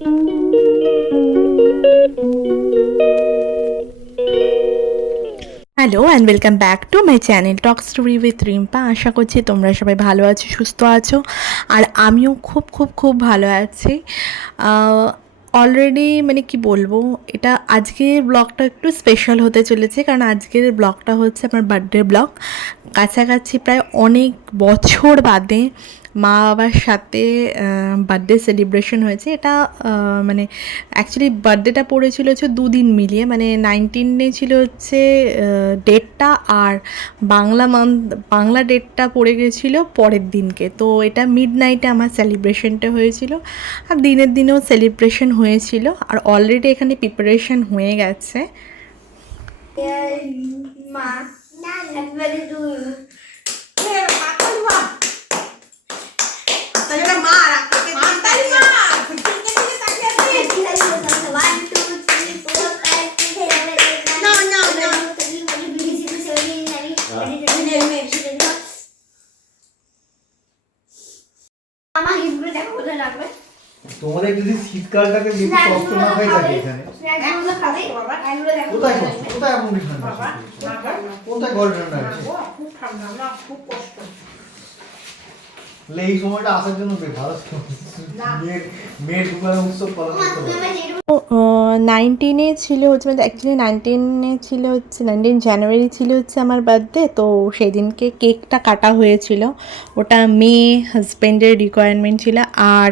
Hello and welcome back to my channel talk story with Rimpa. আশা করছি তোমরা সবাই ভালো আছো, সুস্থ আছো, আর আমিও খুব খুব খুব ভালো আছি। অলরেডি মানে কি বলবো, এটা আজকের ব্লগটা একটু স্পেশাল হতে চলেছে, কারণ আজকের ব্লগটা হচ্ছে আমার বার্থডে ব্লগ। কাছাকাছি প্রায় অনেক বছর বাদে মা বাবার সাথে বার্থডে সেলিব্রেশন হয়েছে। এটা মানে অ্যাকচুয়ালি বার্থডেটা পড়েছিল হচ্ছে দুদিন মিলিয়ে, মানে 19 ছিল হচ্ছে ডেটটা, আর বাংলা ডেটটা পড়ে গেছিলো পরের দিনকে। তো এটা মিড নাইটে আমার সেলিব্রেশনটা হয়েছিল, আর দিনের দিনেও সেলিব্রেশন হয়েছিল, আর অলরেডি এখানে প্রিপারেশন হয়ে গেছে। মা তোমাদের যদি শীতকালটাকে বেশি কষ্ট না হয়ে থাকে এখানে কোথায় কোথায় এমন ঠান্ডা, কোথায় ঘরে ঠান্ডা আছে, খুব ঠান্ডা না, খুব কষ্ট। এই সময়টা আসার জন্য ভালো মেয়ের উৎসব পালন করতে পারে। 19 ছিল হচ্ছে, মানে অ্যাকচুয়ালি 19 জানুয়ারি ছিল হচ্ছে আমার বার্থডে। তো সেই দিনকে কেকটা কাটা হয়েছিল, ওটা মেয়ে হাজব্যান্ডের রিকোয়ারমেন্ট ছিল। আর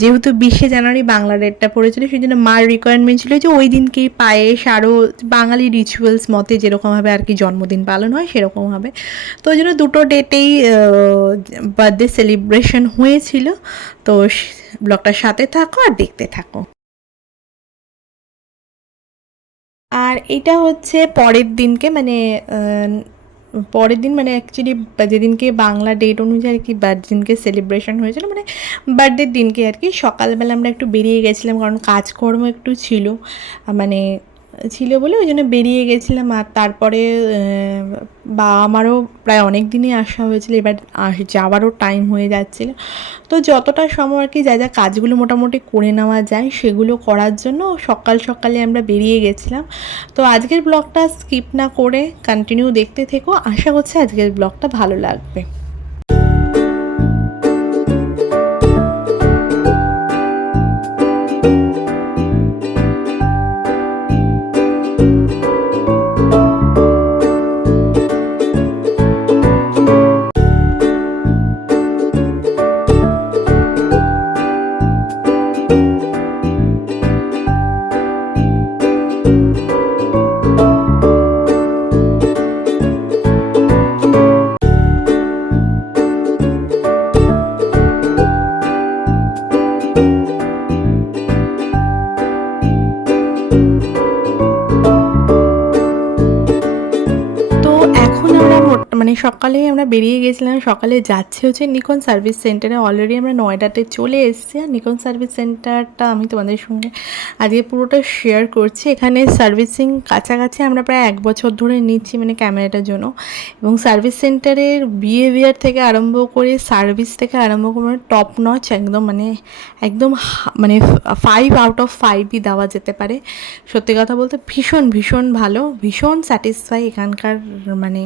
যেহেতু 20 জানুয়ারি বাংলা ডেটটা পড়েছিল, সেই জন্য মার রিকোয়ারমেন্ট ছিল যে ওই দিনকেই পায়েস আরও বাঙালি রিচুয়ালস মতে যেরকমভাবে আর কি জন্মদিন পালন হয় সেরকমভাবে। তো ওই জন্য দুটো ডেটেই বার্থডে সেলিব্রেশন হয়েছিল। তো ব্লগটার সাথে থাকো আর দেখতে থাকো। আর এটা হচ্ছে পরের দিনকে, মানে পরের দিন, মানে অ্যাকচুয়ালি যেদিনকে বাংলা ডেট অনুযায়ী আর কি দিনকে সেলিব্রেশন হয়েছিল, মানে বার্থডের দিনকে আর কি সকালবেলা আমরা একটু বেরিয়ে গেছিলাম, কারণ কাজকর্ম একটু ছিল, মানে ছিল বলে ওই জন্য বেরিয়ে গেছিলাম। আর তারপরে আমারও প্রায় অনেক দিনই আসা হয়েছিল, এবার যাওয়ারও টাইম হয়ে যাচ্ছিল। তো যতটা সময় আর কি যা যা কাজগুলো মোটামুটি করে নেওয়া যায় সেগুলো করার জন্য সকালে আমরা বেরিয়ে গেছিলাম। তো আজকের ব্লগটা স্কিপ না করে কন্টিনিউ দেখতে থেকো, আশা করছি আজকের ব্লগটা ভালো লাগবে। মানে সকালেই আমরা বেরিয়ে গেছিলাম, সকালে যাচ্ছি হচ্ছে নিকন সার্ভিস সেন্টারে। অলরেডি আমরা নয়ডাতে চলে এসেছি, আর নিকন সার্ভিস সেন্টারটা আমি তোমাদের সঙ্গে আজকে পুরোটা শেয়ার করছি। এখানে সার্ভিসিং কাছাকাছি আমরা প্রায় 1 বছর ধরে নিচ্ছি, মানে ক্যামেরাটার জন্য। এবং সার্ভিস সেন্টারের বিহেভিয়ার থেকে আরম্ভ করে সার্ভিস থেকে আরম্ভ করে টপ নচ, একদম একদম 5 আউট অফ 5ই দেওয়া যেতে পারে। সত্যি কথা বলতে ভীষণ ভীষণ ভালো, ভীষণ স্যাটিসফাই এখানকার মানে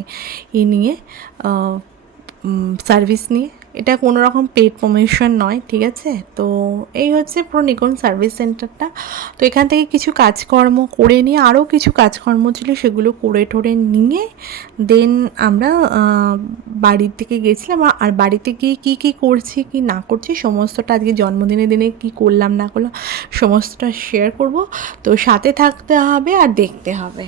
নিয়ে সার্ভিস নিয়ে। এটা কোনো রকম পেড প্রমোশন নয়, ঠিক আছে? তো এই হচ্ছে পুরো নিকন সার্ভিস সেন্টারটা। তো এখান থেকে কিছু কাজকর্ম করে নিয়ে, আরও কিছু কাজকর্ম ছিল সেগুলো করে ঠোরে নিয়ে দেন আমরা বাড়ির থেকে গেছিলাম। আর বাড়িতে গিয়ে কী কী করছি কী না করছি সমস্তটা, আজকে জন্মদিনের দিনে কী করলাম না করলাম সমস্তটা শেয়ার করব। তো সাথে থাকতে হবে আর দেখতে হবে।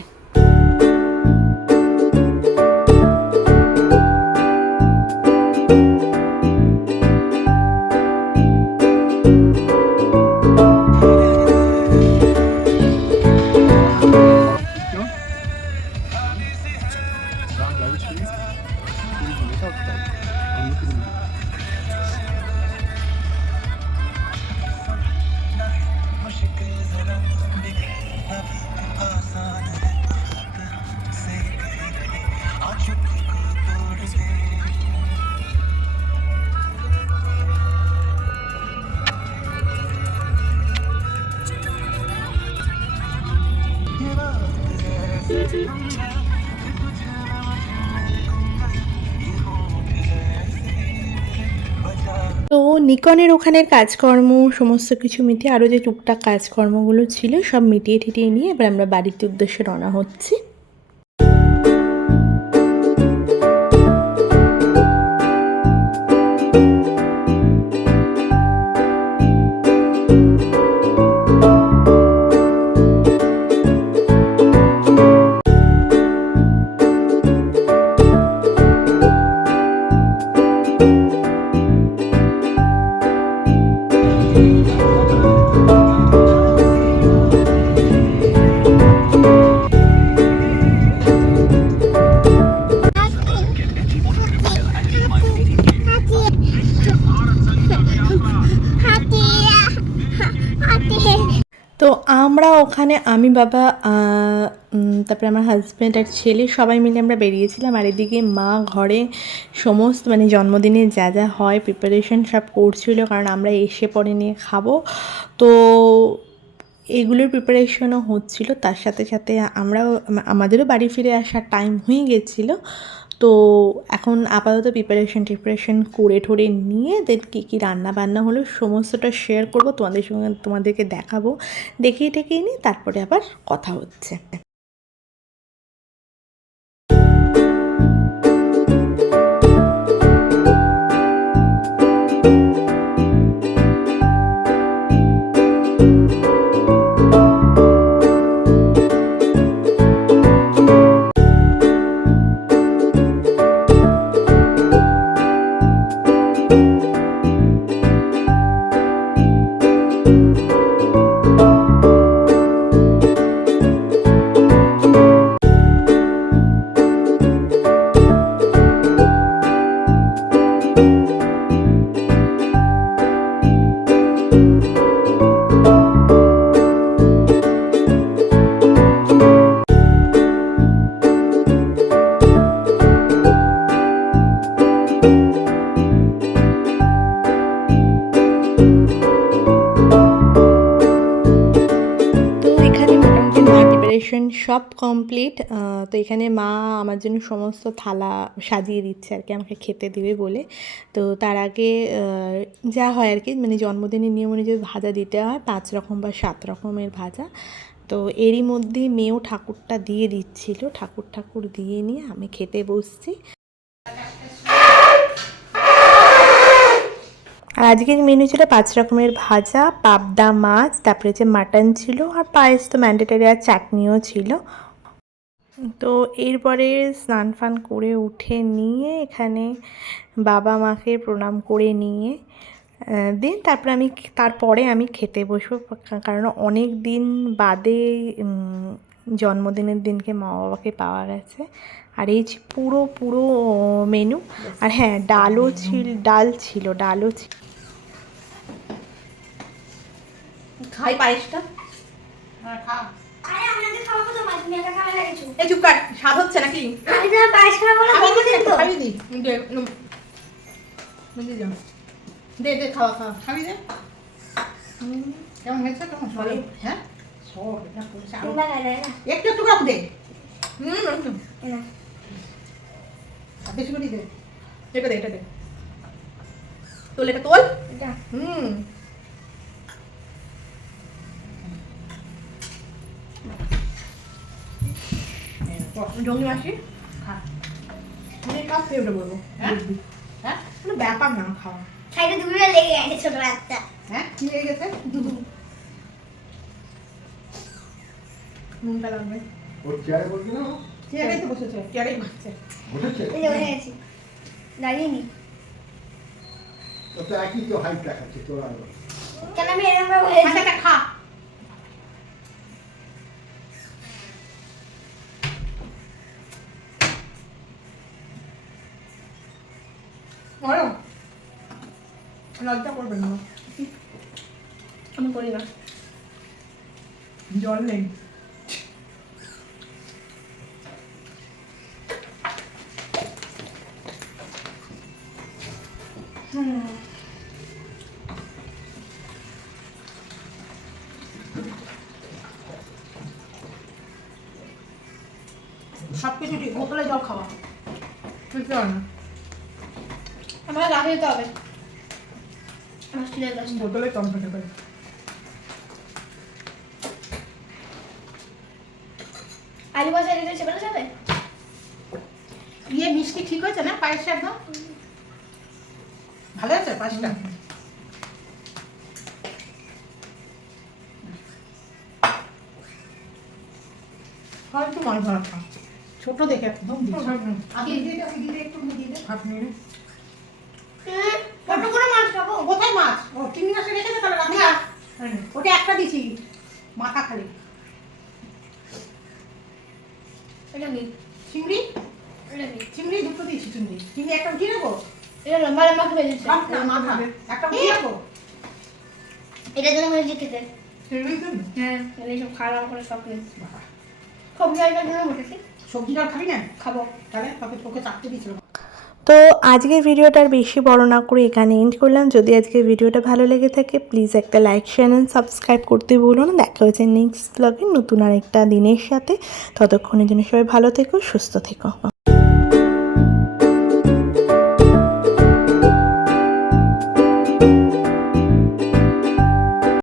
তো নিকনের ওখানের কাজকর্ম সমস্ত কিছু মিটিয়ে আরও যে টুকটাক কাজকর্মগুলো ছিল সব মিটিয়ে ঠিটিয়ে নিয়ে এবার আমরা বাড়ির উদ্দেশ্যে রওনা হচ্ছি। তো আমরা ওখানে আমি বাবা তারপরে আমার হাজব্যান্ড আর ছেলে সবাই মিলে আমরা বেরিয়েছিলাম। আর এদিকে মা ঘরে সমস্ত মানে জন্মদিনে যা যা হয় প্রিপারেশন সব করছিল, কারণ আমরা এসে পরে নিয়ে খাবো। তো এগুলোর প্রিপারেশনও হচ্ছিল, তার সাথে সাথে আমাদেরও বাড়ি ফিরে আসার টাইম হয়ে গেছিলো। তো এখন আপাতত প্রিপারেশন করে ঠোরে নিয়ে দেন কী কী রান্না বান্না হলো সমস্তটা শেয়ার করব তোমাদেরকে দেখাবো। দেখিয়ে টেকিয়ে নিয়ে তারপরে আবার কথা হচ্ছে। সব কমপ্লিট। তো এখানে মা আমার জন্য সমস্ত থালা সাজিয়ে দিচ্ছে আর কি, আমাকে খেতে দেবে বলে। তো তার আগে যা হয় আর কি, মানে জন্মদিনের নিয়ম অনুযায়ী ভাজা দিতে হয় 5 রকম বা 7 রকমের ভাজা। তো এরই মধ্যে মেয়েও ঠাকুরটা দিয়ে দিচ্ছিল, ঠাকুর দিয়ে নিয়ে আমি খেতে বসছি। আর আজকের মেনু ছিল 5 রকমের ভাজা, পাবদা মাছ, তারপরে হচ্ছে মাটন ছিল, আর পায়েস তো ম্যান্ডেটরি, আর চাটনিও ছিল। তো এরপরে স্নান ফান করে উঠে নিয়ে এখানে বাবা মাকে প্রণাম করে নিয়ে দেন তারপরে আমি খেতে বসবো, কারণ অনেক দিন বাদে জন্মদিনের দিনকে মা বাবাকে পাওয়া গেছে। আর এই পুরো মেনু। আর হ্যাঁ, ডাল ছিল। খাই পায়েসটা। এই চুপ কাট, স্বাদ হচ্ছে নাকি? দে খাওয়া খাবি দে। কেমন হয়েছে? কেমন সরে? হ্যাঁ একটু একটু করে দে। বেশি করে দে। এটা দে তোল, এটা তোল। জঙ্গি মাসি কাপ খেয়ে উঠে বলবো। হ্যাঁ কোনো ব্যাপার না, খাওয়া সাইডে দুপুরে লেগে গেছে ছোট বাচ্চা। হ্যাঁ কি লেগে গেছে? নুনটা লাগবে। ওর চেয়ারে বসবি না? চেয়ারেই তো বসেছে, চেয়ারেই বসেছে। এই যে বসে গেছি, দাঁড়িয়ে নি। তো একই তো হাইট দেখাচ্ছে তোর আর কেন আমি এরকম ভাবে বসেছি? আচ্ছা খা। লজ্জা করবেন না, আমি করি না, জল নেই। সব কিছু ঠিক, বোতলে জল খাওয়া। বুঝতে পারো না আমার রাখে দিতে হবে আমার স্টিলের গ্লাস বোতলে কমফোর্টেবল। আলু ভাজা রেখে সেবেলা যাবে ইয়ে মিষ্টি ঠিক হয়েছে না পায়েস একদম ভালো আছে পায়েসটা। হয়তো মনে ভালো খাও ছোট দেখে একদম আপনি দিয়ে দে, আপনি দিয়ে দে, একটু দিয়ে দে। আপনি ছোট করে মাছ খাবো কোথায় মাছ? ও চিংড়ি মাছ রেখে দে তাহলে রাখি না। ওটা একটা দিছি মাথা খালি। এটা কি চিংড়ি এটা কি চিংড়ি দুটো দিয়েছি, চিংড়ি চিংড়ি একটা উঠিয়ে নেবো। এটা লম্বা লম্বা করে দিচ্ছে না মাথা একটা উঠিয়ে নেবো। এটার জন্য মনে হচ্ছে খেতে হ্যাঁ এইসব খাওয়া করে সব কিছু সবজি আইটার জন্য বসেছি সবজি জল খাবি না? খাবো তাহলে তোকে চাপতে দিয়েছিল। তো আজকের ভিডিওটা আর বেশি বড় না করে এখানে এন্ড করলাম। যদি আজকের ভিডিওটা ভালো লেগে থাকে প্লিজ একটা লাইক শেয়ার অ্যান্ড সাবস্ক্রাইব করতে ভুলো না। দেখা হচ্ছে নেক্সট ব্লগে নতুন আরেকটা দিনের সাথে। ততক্ষণের জন্য সবাই ভালো থেকো, সুস্থ থেকো।